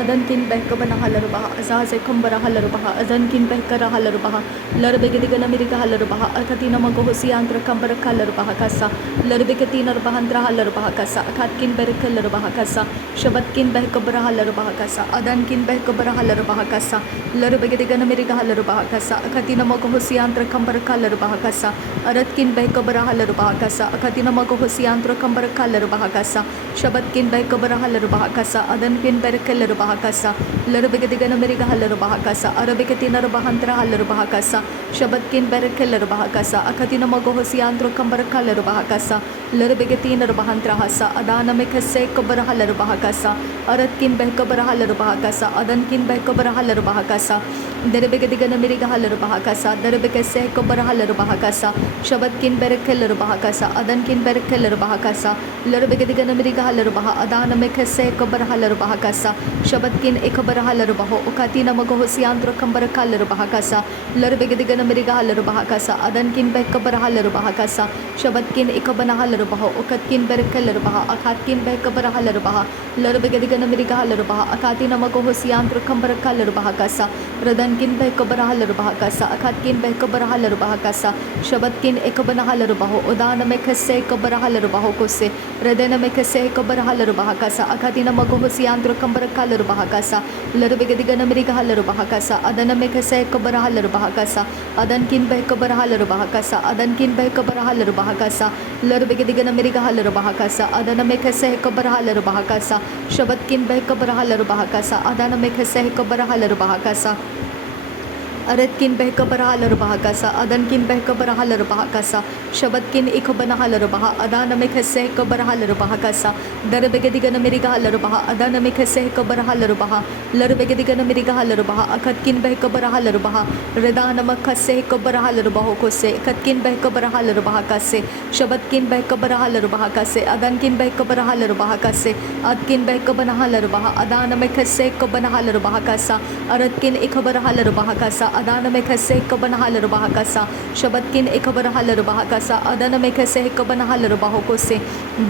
Adankin behkabana halarbaha azaze kumbara halarbaha adankin behkara halarbaha larbegedigana mirika halarbaha akatina magohosiantra kambara halarbaha kasa larbegatina bahandra halarbaha kasa akatkin berkalarbaha kasa shabatkin behkabara halarbaha kasa adankin behkabara halarbaha kasa larbegedigana mirika halarbaha kasa akatina magohosiantra kambara halarbaha kasa aratkin behkabara halarbaha kasa akatina magohosiantra kambara halarbaha kasa shabatkin behkabara halarbaha kasa adankin berkalarbaha bahakasa larbegadigana meriga halar bahakasa arabikatina bahantra halar bahakasa shabatkin berkelar bahakasa akatina magohosiandro kambar kalar bahakasa larbegatina bahantra hasa adana mekase kabar halar bahakasa aratkin behkabar halar bahakasa adankin behkabar halar bahakasa derbegadigana meriga halar bahakasa derbekase kabar halar bahakasa shabatkin berkelar bahakasa adankin berkelar bahakasa larbegadigana meriga halar bah adana mekase kabar halar bahakasa Shabatkin ekabara halarbaho ukatina magohosiandro kambara kalarabahakasa larbegadigana meriga halarabahakasa adankin bekabara halarabahakasa shabatkin ekabana halarbaho ukatkin berkalarbaha akatkin bekabara halarbaha larbegadigana meriga halarbaha akatina magohosiandro kambara kalarabahakasa radankin bekabara halarabahakasa akatkin bekabara halarabahakasa shabatkin ekabana halarbaho udana mekase kabara halarbaho kose radana mekase kabara halarabahakasa akatina magohosiandro kambara bahakasa larbegadigana meriga halar bahakasa adana mekase kabara halar bahakasa adankin behkabara halar bahakasa adankin behkabara halar bahakasa larbegadigana meriga halar bahakasa adana mekase kabara halar bahakasa shabatkin behkabara halar bahakasa adana mekase kabara halar bahakasa अरतकिन behkabara halarabahakasa adankin behkabara halarabahakasa shabatkin ikabana halarabaha adana mekase kabara halarabahakasa darbegadigana meriga halarabaha adana mekase kabara halarabaha larbegadigana meriga halarabaha akatkin behkabara halarabaha redana makase kabara halarabaho kose katkin behkabara halarabahakase shabatkin behkabara halarabahakase adankin behkabara halarabahakase adkin behkabana halarabaha adana mekase kabana halarabahakasa aratkin ikabara halarabahakasa adana mekase kabana halarabahakasa shabatkin ekabara halarabahakasa adana mekase kabana halarabahokose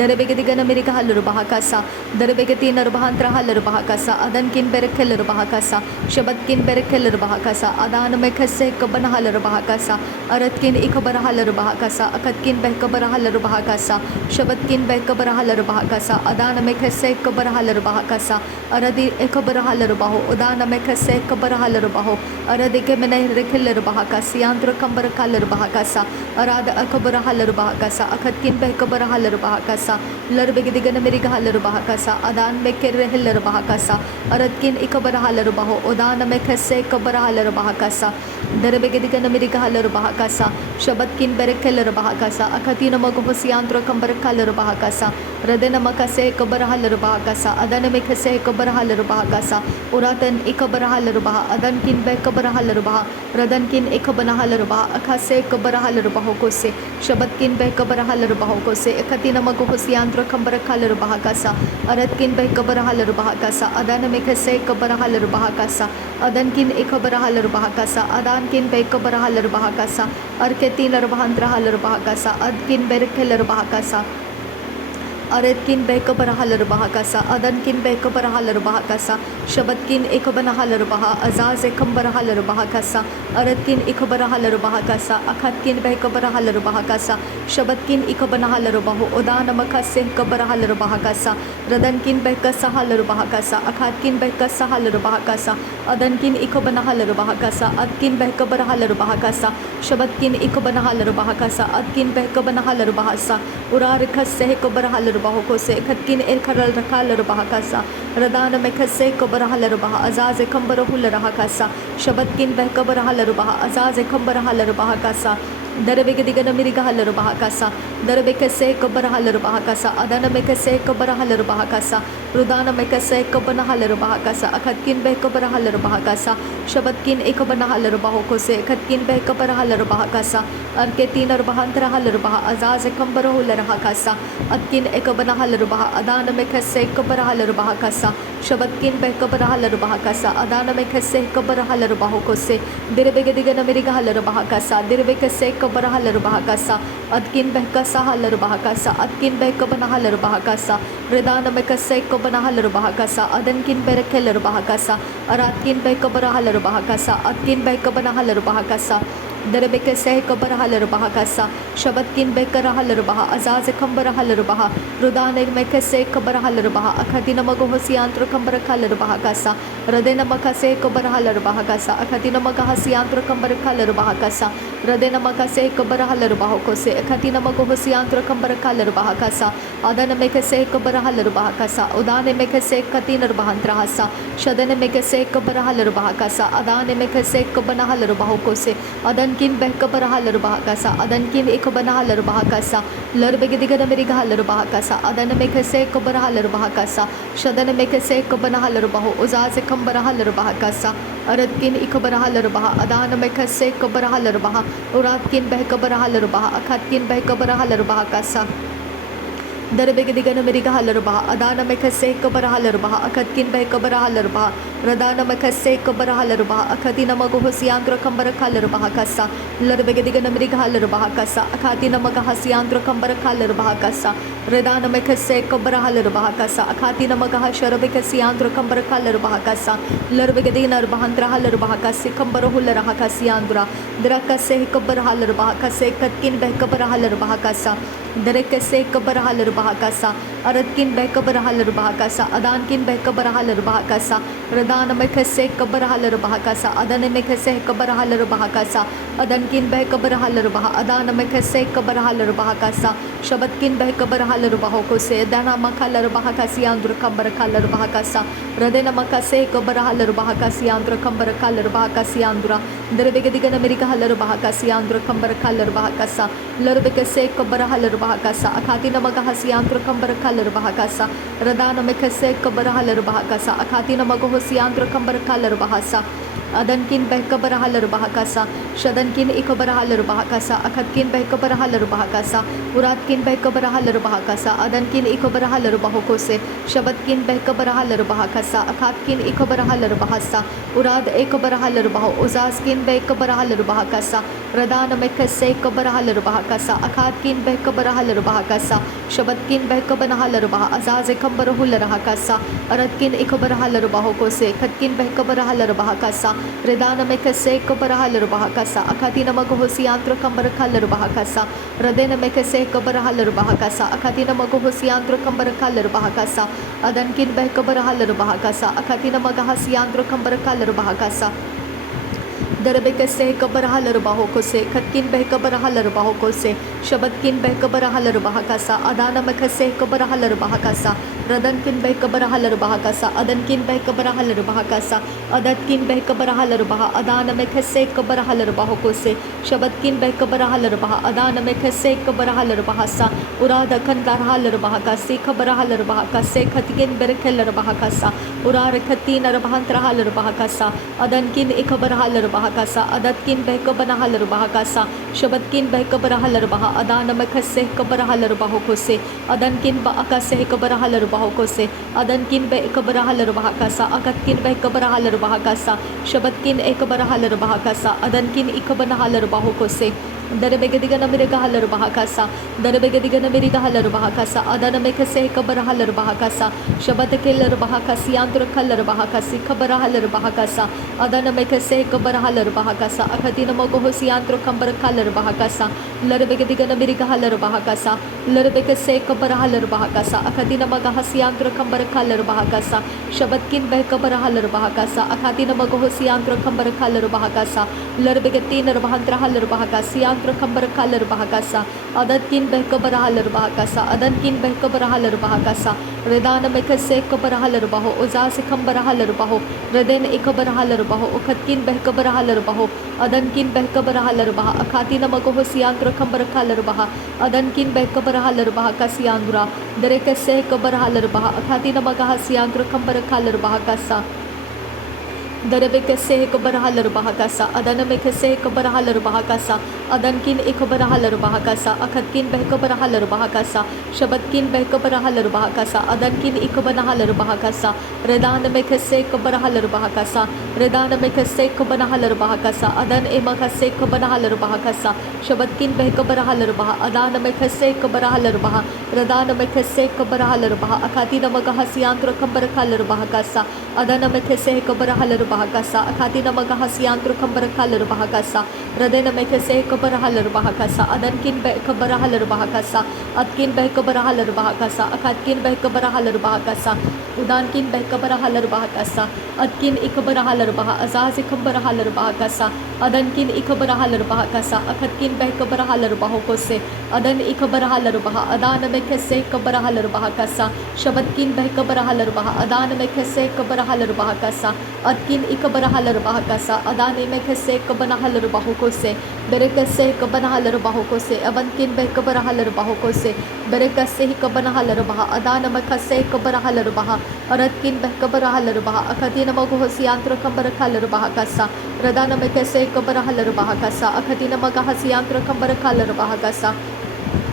darbegadigana meriga halarabahakasa darbegatina bahantra halarabahakasa adankin berkelarabahakasa shabatkin berkelarabahakasa adana mekase kabana halarabahakasa aratkin ekabara halarabahakasa akatkin behkabara halarabahakasa shabatkin behkabara halarabahakasa adana mekase kabara halarabahakasa aradi ekabara halarabaho udana mekase kabara halarabaho aradi menai rekelar bahakasi andro kambar kalar bahakasa arada akabara halar bahakasa akatkin behkabara halar bahakasa larbegadigana meriga halar bahakasa adan meker helar bahakasa aratkin ikabara halar baho udana mekase kabara halar bahakasa darbegadigana meriga halar bahakasa shabatkin berekelar bahakasa akatina magohosi andro kambar kalar bahakasa radena makase kabara halar bahakasa adana mekase kabara halar bahakasa uratan ikabara halar bah adankin behkabara halar radankin ekabana halarbaha akase kabara halarbaho kose shabatkin behkabara halarbaho kose ekatina magohosiandro kambara halarbaha kasa aratkin behkabara halarbaha kasa adana mekase kabara halarbaha kasa adankin ekabara halarbaha kasa adankin behkabara halarbaha kasa arketin larbahandra halarbaha kasa adkin berkelarbaha kasa अरतकिन behkabara halarabahakasa adankin behkabara halarabahakasa shabatkin ekabana halarabaha azaz ekambara halarabahakasa aratkin ekabara halarabahakasa akatkin behkabara halarabahakasa shabatkin ekabana halarabaho udana makase kabara halarabahakasa radankin behkasa halarabahakasa akatkin behkasa halarabahakasa adankin ekabana halarabahakasa adkin behkabara halarabahakasa shabatkin ekabana halarabahakasa adkin behkabana halarabahasa urarikase ekabara bahokose katkin erkaral rakalar bahakasa radana mekase kabara halar bah azaz kambara hular hakasa shabatkin behkabara halar bah azaz kambara halar bahakasa darbegadigana meriga halar bahakasa darbekase kabara halar bahakasa adana mekase kabara halar bahakasa rudana mekase kabana halar bahakasa akatkin behkabara halar bahakasa shabatkin ekabana halar bahokose katkin behkabara halar bahakasa arketin bahantra halar bah azaz kambara hular hakasa atkin ekabana halarbaha adana mekase kabara halarbaha kasa shabatkin behkabara halarbaha kasa adana mekase kabara halarbaha kose dirbegadigana meriga halarbaha kasa dirbekase kabara halarbaha kasa adkin behkasa halarubahakasa adkin behkabana halarubahakasa redana mekase kobana halarubahakasa adankin berekelarubahakasa aratkin behkabara halarubahakasa adkin behkabana halarubahakasa Derebeke seh kabara halarubahakasa shabatkin bekara halarubaha azaz kambara halarubaha rudane meke seh kabara halarubaha akhatina magohosiyantra kambara halarubahakasa radena makase kabara halarubahakasa akhatina magahasiyantra kambara halarubahakasa radena makase kabara halarubahakose akhatina magohosiyantra kambara halarubahakasa adana meke seh kabara halarubahakasa udane meke seh katina rubahantrahasa shadane meke seh kabara halarubahakasa adane meke seh kabana halarubahakose adan kin behkabara halarubahakasa adan kin ikabana halarubahakasa larbegediga meriga halarubahakasa adan mekase kabara halarubahakasa shadana mekase kabana halarubahu uzaz kambara halarubahakasa arad kin ikabara halarubaha adan mekase kabara halarubaha urat kin behkabara halarubaha akhat kin behkabara halarubahakasa Darbegedigan America Halarbaha, Adana Mekase Kabara Halarbaha, Akatkin by Kabara Halarbaha, Radana Mekase Kabara Halarbaha, Akatina Magohosiandra Kambara Kalarbaha Kasa, Larbegedigan America Halarbaha Kasa, Akatina Magahasiandra Kambara Kalarbaha Kasa, Redana Mekase Kabara Halarbaha Kasa, Akatina Magahasharabekasiandra Kambara Kalarbaha Kasa, Larbegedina Bahandra Halarbaha Kasi, Kambara Hularaha Kasiandra, Drakase Kabara Halarbaha Kase, Katkin by Kabara Halarbaha Kasa, Derekase Kabara Halarbaha Kasa, Aratkin Bekabara Halarbaha Kasa, Adankin Bekabara Halarbaha Kasa, Radana Mekase Kabara Halarbaha Kasa, Adana Mekase Kabara Halarbaha Kasa, Adankin Bekabara Halarbaha, Adana Mekase Kabara Halarbaha Kasa, Shabatkin Bekabara Halarbaha Kose, Dana Makalarbaha Kasiandra Kambara Kalarbaha Kasa, Radena Makase Kabara Halarbaha Kasiandra Kambara Kalarbaha Kasiandra, Derebegadigan America Halarbaha Kasiandra Kambara Kalarbaha Kasa, Larbekase Kabara Halarbaha Kasa, Akatina Magahasiandra Kambara Kalarbaha Kasa, Radana Mekase Kabara Halarbaha Kasa, Akatina Magohosiandra Kambara Kalarbahasa, Adankin Bekabara Halarbaha Kasa, Shadankin Ikabara Halarbaha Kasa, Akatkin Bekabara Halarbaha Kasa, Uratkin Bekabara Halarbaha Kasa, Adankin Ikabara Halarbahokose, Shabatkin Bekabara Halarbaha Kasa, Akatkin Ikabara Halarbahasa, Urad Ekabara Halarbaho, Uzaskin Bekabara Halarbaha Kasa, Radana Mekase Kabara Halarbaha Kasa, Akatkin Bekabara Halarbaha Kasa, Shabatkin Bekabana Halarbaha, Azaz Kambara Hularaha Kasa, Aratkin Ikabara Halarbahokose, Katkin Bekabara Halarbaha Kasa, Redana Mekase Kabara Halarbaha Kasa, Akatina Magohosiandra Kambara Kalarbaha Kasa, Radena Mekase Kabara Halarbaha Kasa, Akatina Magohosiandra Kambara Kalarbaha Kasa, Adankin Bekabara Halarbaha Kasa, Akatina Magahasiandra Kambara Kalarbaha Kasa, Derebekase Kabara Halarubahokose, Katkin Bekabara Halarubahokose, Shabatkin Bekabara Halarubahakasa, Adana Mekase Kabara Halarubahakasa, Radankin Bekabara Halarubahakasa, Adankin Bekabara Halarubahakasa, Adatkin Bekabara Halarubaha, Adana Mekase Kabara Halarubahokose, Shabatkin Bekabara Halarubaha, Adana Mekase Kabara Halarubahasa, Urada Kandar Halarubahakasi, Kabara Halarubahakase, Katkin Berekelarubahakasa, Urara Katina Rabahantra Halarubahakasa, Adankin Ikabara Halarubahakasa, Adatkin Bekabana Halarubahakasa, Shabatkin Bekabara Halarbaha, Adana Mekase Kabara Halarubahokose, Adankin Baakase Kabara Halarubahokose, Adankin Bekabara Halarubahakasa, Akatkin Bekabara Halarubahakasa, Shabatkin Ekabara Halarubahakasa, Adankin Ikabana Halarubahokose, Derebegadigan America Halarubahakasa, Derebegadigan America Halarubahakasa, Adana Mekase Kabara Halarubahakasa, Shabatakilarbahakasi, Andra Kalarbahakasi, Kabara Halarubahakasa, Adana Mekase Kabara Halarubahakasa, Akatina Mogohosi Andra Kambara Kalarbahakasa, Larbegadigan America Halarubahakasa, Larbekase Kabara Halarubahakasa, Akatina Magahasi Andra Kambara Kalarbahakasa, Shabatkin Bekabara Halarubahakasa, Akatina Mogohosi Andra Kambara Kalarbahakasa, Larbegatina Bahandra Halarbahakasi, Andra Kambara Kalarbahakasa, Adatkin Bekabara Halarbahakasa, Adankin Bekabara Halarbahakasa, Redana Mekase Kabara Halarbaho, Uzas Kambara Halarbaho, Reden Ikabara Halarbaho, Ukatkin Bekabara Halarbaho, Adankin Bekabara Halarbaha, Akatina Magohosiandra Kambara Kalarbaha, Adankin Bekabara Halarbaha Kasiandra, Derekase Kabara Halarbaha, Akatina Magahasiandra Kambara Kalarbaha Kasa, Derebekese ekobarahalar bahakasa adanamekese ekobarahalar bahakasa adankin ekobarahalar bahakasa akatkin behekobarahalar bahakasa shabatkin behekobarahalar bahakasa adankin ekobarahalar bahakasa redanamekese ekobarahalar bahakasa redanamekese ekobarahalar bahakasa adan emakase ekobarahalar bahakasa shabatkin behekobarahalar bah adanamekese ekobarahalar bah redanamekese ekobarahalar bah akatina magahasiantro kambarakalar bahakasa adanamekese ekobarahalar bahakasa akatina magahasiantro kambarakalar bahakasa radena kabarahalar bahakasa adankin be kabarahalar bahakasa atkin be kabarahalar bahakasa akatkin be kabarahalar bahakasa udankin be kabarahalar bahakasa atkin ikabarahalar bah azaz ikabarahalar bahakasa adankin ikabarahalar bahakasa akatkin be kabarahalar bahokose adan ikabarahalar bah adan me kese kabarahalar bahakasa shabatkin be kabarahalar bah adan me kese kabarahalar bahakasa atkin ikabarahalar bahakasa adan me kese kabarahalar bahokose berekase kabanahalar bahokose abankin be kabarahalar bahokose berekase hi kabanahalar bah adana makase kabarahalar bah aratkin be kabarahalar bah akatina magohosiantro kambarakalar bahakasa radana makase kabarahalar bahakasa akatina magahasiantro kambarakalar bahakasa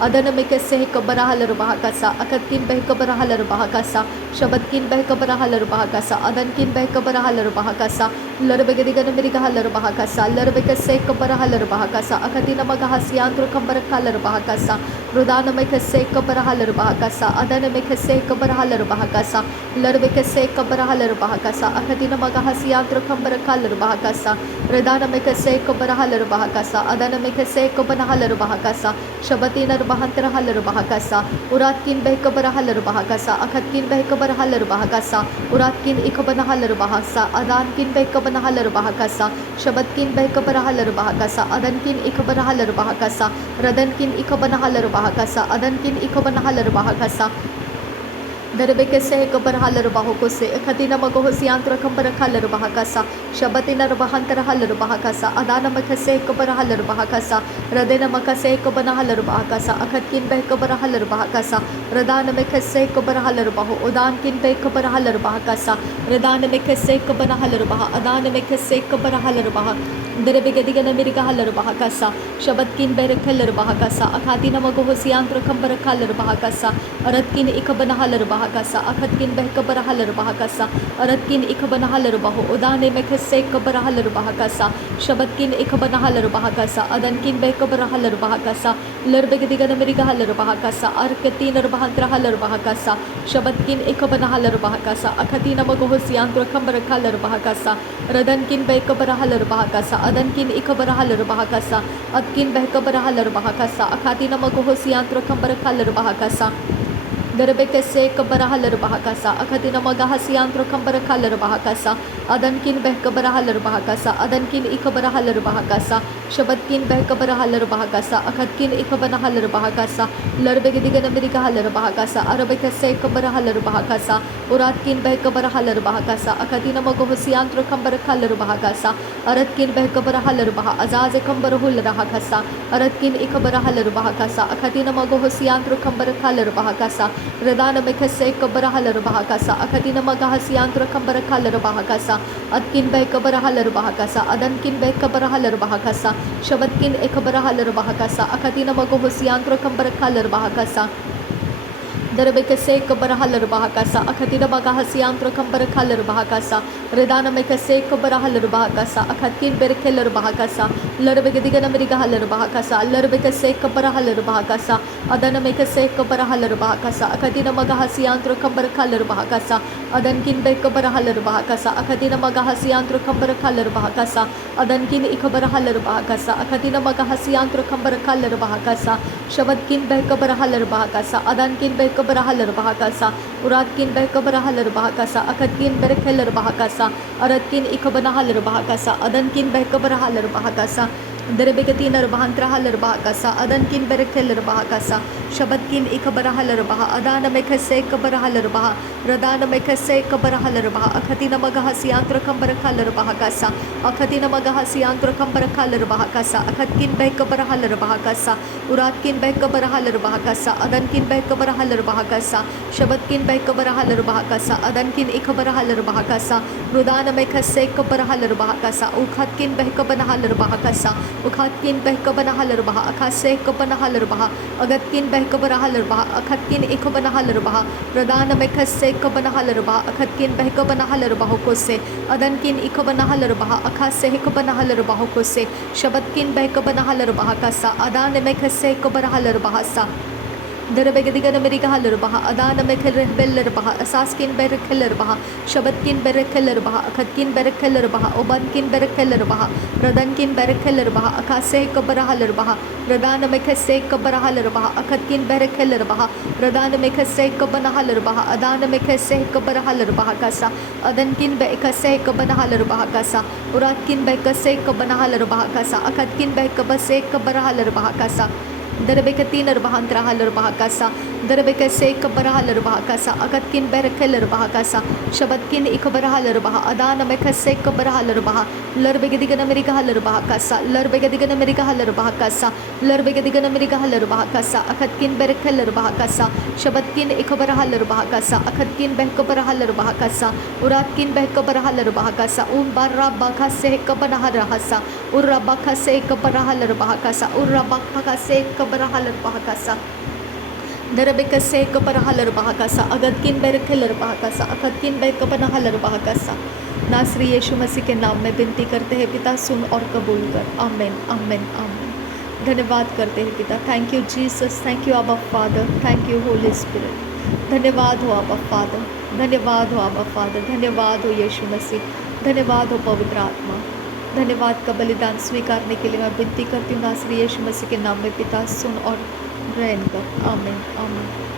adana mekese kabarahalar bahakasa akatkin beh kabarahalar bahakasa shabatkin beh kabarahalar bahakasa adankin beh kabarahalar bahakasa larbegedigan merigahalar bahakasa larbekase kabarahalar bahakasa akatina magahasiantro kambarakalar bahakasa rudana mekase kabarahalar bahakasa adana mekase kabarahalar bahakasa larbekase kabarahalar bahakasa akatina magahasiantro kambarakalar bahakasa redana mekase kabarahalar bahakasa adana mekase kabanahalar bahakasa shabatina bahantarahalar bahakasa uratkin behkabarahalar bahakasa akatkin behkabarahalar bahakasa uratkin ikabanahalar bahasa adankin behkabanahalar bahakasa shabatkin behkabarahalar bahakasa adankin ikabarahalar bahakasa radankin ikabanahalar bahakasa adankin ikabanahalar bahakasa Derebekese kabarahalar bahokose akatina magahosiantro kambarakalar bahakasa shabatina bahantarahalar bahakasa adana makase kabarahalar bahakasa radena makase kabanahalar bahakasa akatkin beh kabarahalar bahakasa radana makase kabarahalar baho udankin beh kabarahalar bahakasa radana makase kabanahalar bah adana makase kabarahalar bah derebegedigana merigahalar bahakasa shabatkin berekhalar bahakasa akatina magahosiantro kambarakalar bahakasa aratkin ikabanahalar bahakasa akatkin behkabarahalar bahakasa aratkin ikabanahalar baho udane mekase kabarahalar bahakasa shabatkin ikabanahalar bahakasa adankin behkabarahalar bahakasa larbegedigan merigahalar bahakasa arkatin arbahantrahalar bahakasa shabatkin ikabanahalar bahakasa akatina magahosiantro kambarakalar bahakasa radankin behkabarahalar bahakasa adankin ikabarahalar bahakasa atkin behkabarahalar bahakasa akatina magahosiantro kambarakalar bahakasa Derebekese kabarahalar bahakasa akatina magahasiantro kambarakalar bahakasa adankin behkabarahalar bahakasa adankin ikabarahalar bahakasa shabatkin behkabarahalar bahakasa akatkin ikabanahalar bahakasa larbegedigan merigahalar bahakasa arabekase kabarahalar bahakasa uratkin behkabarahalar bahakasa akatina magahosiantro kambarakalar bahakasa aratkin behkabarahalar bah azaz kambarahul rahakasa aratkin ikabarahalar bahakasa akatina magahosiantro kambarakalar bahakasa radana mekase kabarahalar bahakasa akatina magahasiantro kambarakalar bahakasa atkin beh kabarahalar bahakasa adankin beh kabarahalar bahakasa shabatkin ekabarahalar bahakasa akatina magahosiantro kambarakalar bahakasa Derebekese kabarahalar bahakasa akatina magahasiantro kambarakalar bahakasa redana mekase kabarahalar bahakasa akatkin berekhalar bahakasa larbegedigan merigahalar bahakasa larbekase kabarahalar bahakasa adana mekase kabarahalar bahakasa akatina magahasiantro kambarakalar bahakasa adankin bekabarahalar bahakasa akatina magahasiantro kambarakalar bahakasa adankin ikabarahalar bahakasa akatina magahasiantro kambarakalar bahakasa shabatkin bekabarahalar bahakasa adankin bekabarahalar bahakasa uratkin bekabarahalar bahakasa akatkin berekhalar bahakasa aratkin ikabanahalar bahakasa adankin bekabarahalar bahakasa Derebekatinar bahantrahalar bahakasa adankin berekhalar bahakasa shabatkin ikabarahalar bah adana mekase kabarahalar bah Radana Mekase Kabarahalarbaha, Akatina Magahasiantra Kambarakalabaha Kasa, Akatina Magahasiantra Kambarakalabaha Kasa, Akatkin Bekabarahalarbaha Kasa, Uratkin Bekabarahalarbaha Kasa, Adankin Bekabarahalarbaha Kasa, Shabatkin Bekabarahalarbaha Kasa, Adankin Ikabarahalarbaha Kasa, Rudana Mekase Kabarahalarbaha Kasa, Ukhatkin Bekabanahalarbaha Kasa, Ukhatkin Bekabanahalarbaha, Akase Kabanahalarbaha, Agatkin Bekabarahalarbaha, Akatkin Ikabanahalarbaha, Radana Mekase Kabanahalarbaha, Akatkin Bekabanahalarbaha Kose, Adankin Ikabanahalarbaha, Akase Kabanahalarbaha Kose, Shabatkin Bekabanahalarbaha Kasa, Adana Mekase Kabarahalarbaha Sa. Darabegadigan America Halarbaha, Adana Mekel Bellerbaha, Asaskin Berekellerbaha, Shabatkin Berekellerbaha, Akatkin Berekellerbaha, Obankin Berekellerbaha, Radankin Berekellerbaha, Akase Kabarahalarbaha, Radana Mekase Kabarahalarbaha, Akatkin Berekellerbaha, Radana Mekase Kabanahalarbaha, Adana Mekase Kabarahalarbaha Kasa, Adankin Bekase Kabanahalarbaha Kasa, Uratkin Bekase Kabanahalarbaha Kasa, Akatkin Bekabase Kabarahalarbaha Kasa. Darabekatin Arbahantra Halarbahakasa, Darabekase Kabarahalarabahakasa, Akatkin Berekelarabahakasa, Shabatkin Ikabarahalarbaha, Adana Mekase Kabarahalarbaha, Larbegadigan America Halarabahakasa, Larbegadigan America Halarabahakasa, Larbegadigan America Halarabahakasa, Akatkin Berekelarabahakasa, Shabatkin Ikabarahalarabahakasa, Akatkin Bekabarahalarabahakasa, Uratkin Bekabarahalarabahakasa, Barabakase Kabanaharahasa, Urabakase Kabarahalarabahakasa, Urabakase Kabarahalarabahakasa, Darabekase Kabarahalarabahakasa, Agatkin Berekelarabahakasa, Akatkin Bekabanahalarabahakasa. नासरी यीशु मसीह के नाम में विनती करते हैं पिता, सुन और कबूल कर। आमीन आमीन आमीन। धन्यवाद करते हैं पिता। Thank you Jesus, thank you Abba father, thank you holy spirit. धन्यवाद हो आबा फादर, धन्यवाद हो आबा फादर, धन्यवाद हो यीशु मसीह, धन्यवाद हो पवित्र आत्मा। धन्यवाद का बलिदान स्वीकारने के लिए मैं विनती करती हूँ नासरी यीशु मसीह के नाम में पिता, सुन और ग्रहण कर। आमीन आमीन।